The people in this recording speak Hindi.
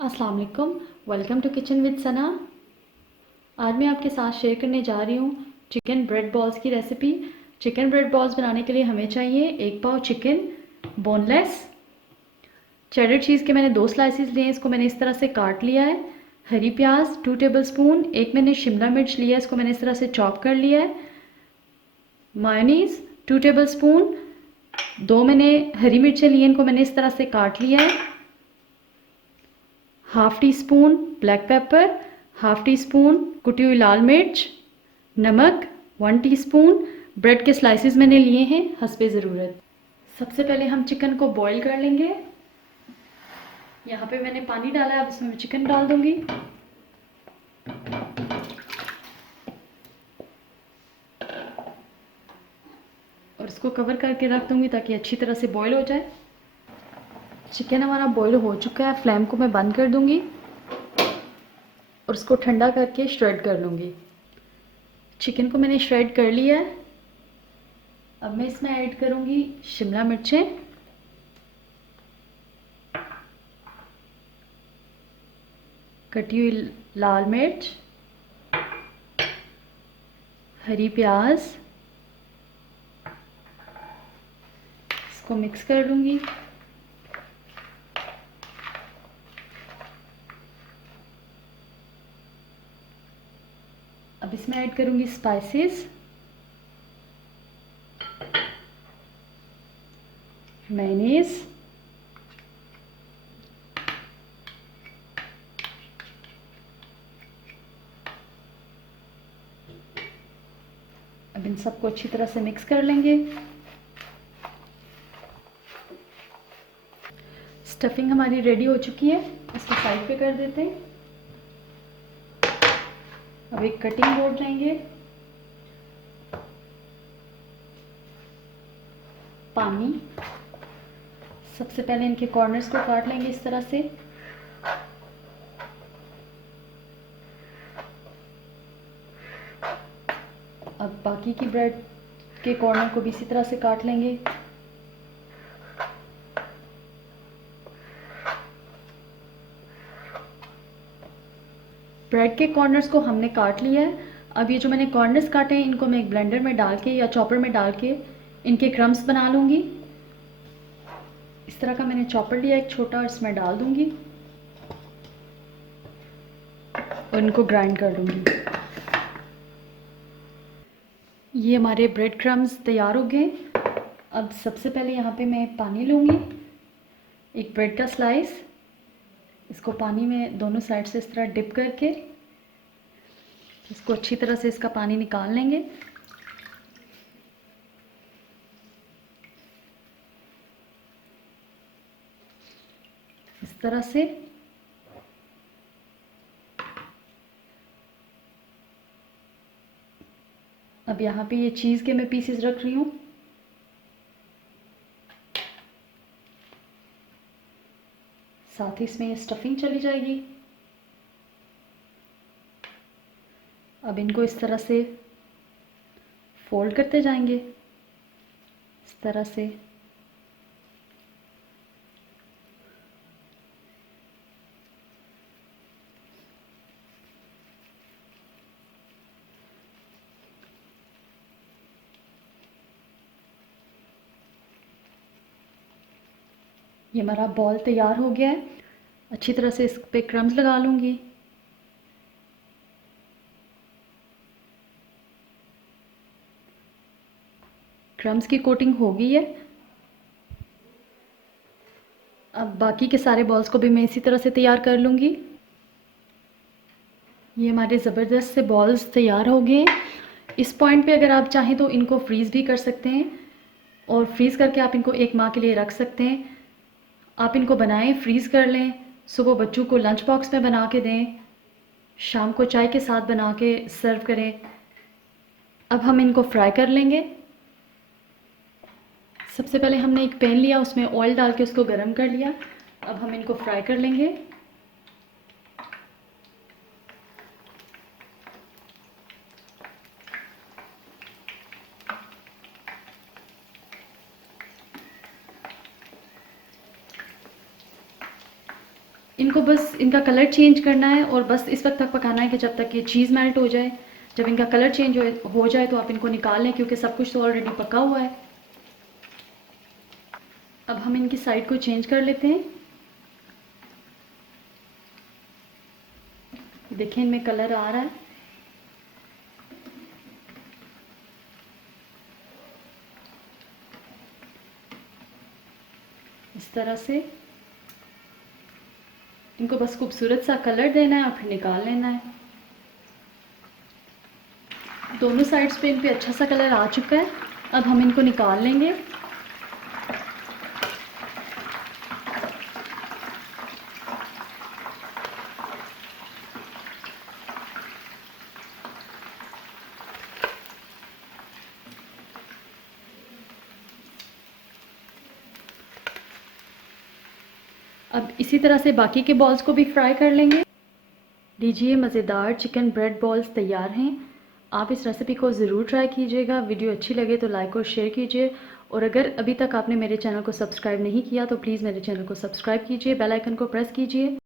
अस्सलाम वालेकुम। वेलकम टू किचन विद सना। आज मैं आपके साथ शेयर करने जा रही हूँ चिकन ब्रेड बॉल्स की रेसिपी। चिकन ब्रेड बॉल्स बनाने के लिए हमें चाहिए 1 पाव चिकन बोनलेस। चेडर चीज़ के मैंने 2 स्लाइसेस लिए हैं, इसको मैंने इस तरह से काट लिया है। हरी प्याज 2 टेबलस्पून, एक मैंने शिमला मिर्च लिया है, इसको मैंने इस तरह से चॉप कर लिया है। मायोनीज़ 2 टेबलस्पून, 2 मैंने हरी मिर्चें ली हैं, इनको मैंने इस तरह से काट लिया है। Half tea spoon black pepper, half tea spoon कुटी हुई लाल मिर्च, नमक 1 टीस्पून। ब्रेड के स्लाइसेस मैंने लिए हैं हस्बे ज़रूरत। सबसे पहले हम चिकन को बॉईल कर लेंगे। यहाँ पे मैंने पानी डाला है, अब इसमें मैं चिकन डाल दूँगी और इसको कवर करके रख दूँगी ताकि अच्छी तरह से बॉईल हो जाए। चिकन हमारा बॉईल हो चुका है, फ्लेम को मैं बंद कर दूँगी और इसको ठंडा करके श्रेड कर लूँगी। चिकन को मैंने श्रेड कर लिया है। अब मैं इसमें ऐड करूँगी शिमला मिर्चें, कटी हुई लाल मिर्च, हरी प्याज, इसको मिक्स कर लूँगी। अब इसमें ऐड करूँगी स्पाइसेस, मेयोनीज, अब इन सबको अच्छी तरह से मिक्स कर लेंगे। स्टफिंग हमारी रेडी हो चुकी है, इसको साइड पे कर देते हैं। अब एक कटिंग बोर्ड लेंगे, पानी, सबसे पहले इनके कॉर्नर्स को काट लेंगे इस तरह से। अब बाकी की ब्रेड के कॉर्नर को भी इसी तरह से काट लेंगे। ब्रेड के कॉर्नर्स को हमने काट लिया है। अब ये जो मैंने कॉर्नर्स काटे हैं इनको मैं एक ब्लेंडर में डाल के या चॉपर में डाल के इनके क्रम्स बना लूँगी। इस तरह का मैंने चॉपर लिया एक छोटा और इसमें डाल दूँगी और इनको ग्राइंड कर लूँगी। ये हमारे ब्रेड क्रम्स तैयार हो गए। अब सबसे पहले यहाँ पे मैं पानी लूँगी, एक ब्रेड का स्लाइस, इसको पानी में दोनों साइड से इस तरह डिप करके इसको अच्छी तरह से इसका पानी निकाल लेंगे। इस तरह से अब यहाँ पे ये चीज़ के मैं पीसेस रख रही हूँ। साथ ही इसमें ये स्टफिंग चली जाएगी। अब इनको इस तरह से फोल्ड करते जाएंगे, इस तरह से। ये हमारा बॉल तैयार हो गया है। अच्छी तरह से इस पे क्रम्स लगा लूँगी। क्रम्स की कोटिंग हो गई है। अब बाकी के सारे बॉल्स को भी मैं इसी तरह से तैयार कर लूँगी। ये हमारे ज़बरदस्त से बॉल्स तैयार हो गए। इस पॉइंट पे अगर आप चाहें तो इनको फ्रीज़ भी कर सकते हैं और फ्रीज़ करके आप इनको 1 माह के लिए रख सकते हैं। आप इनको बनाएं, फ्रीज़ कर लें, सुबह बच्चों को लंच बॉक्स में बना के दें, शाम को चाय के साथ बना के सर्व करें। अब हम इनको फ्राई कर लेंगे। सबसे पहले हमने एक पैन लिया, उसमें ऑयल डाल के उसको गर्म कर लिया। अब हम इनको फ्राई कर लेंगे। इन इनको बस इनका कलर चेंज करना है और बस इस वक्त तक पकाना है कि जब तक ये चीज़ मेल्ट हो जाए। जब इनका कलर चेंज हो जाए तो आप इनको निकाल लें, क्योंकि सब कुछ तो ऑलरेडी पका हुआ है। अब हम इनकी साइड को चेंज कर लेते हैं। देखें इनमें कलर आ रहा है। इस तरह से इनको बस खूबसूरत सा कलर देना है और फिर निकाल लेना है। दोनों साइड्स पे इन पे अच्छा सा कलर आ चुका है। अब हम इनको निकाल लेंगे। अब इसी तरह से बाकी के बॉल्स को भी फ्राई कर लेंगे। लीजिए, मज़ेदार चिकन ब्रेड बॉल्स तैयार हैं। आप इस रेसिपी को ज़रूर ट्राई कीजिएगा। वीडियो अच्छी लगे तो लाइक और शेयर कीजिए, और अगर अभी तक आपने मेरे चैनल को सब्सक्राइब नहीं किया तो प्लीज़ मेरे चैनल को सब्सक्राइब कीजिए, बेल आइकन को प्रेस कीजिए।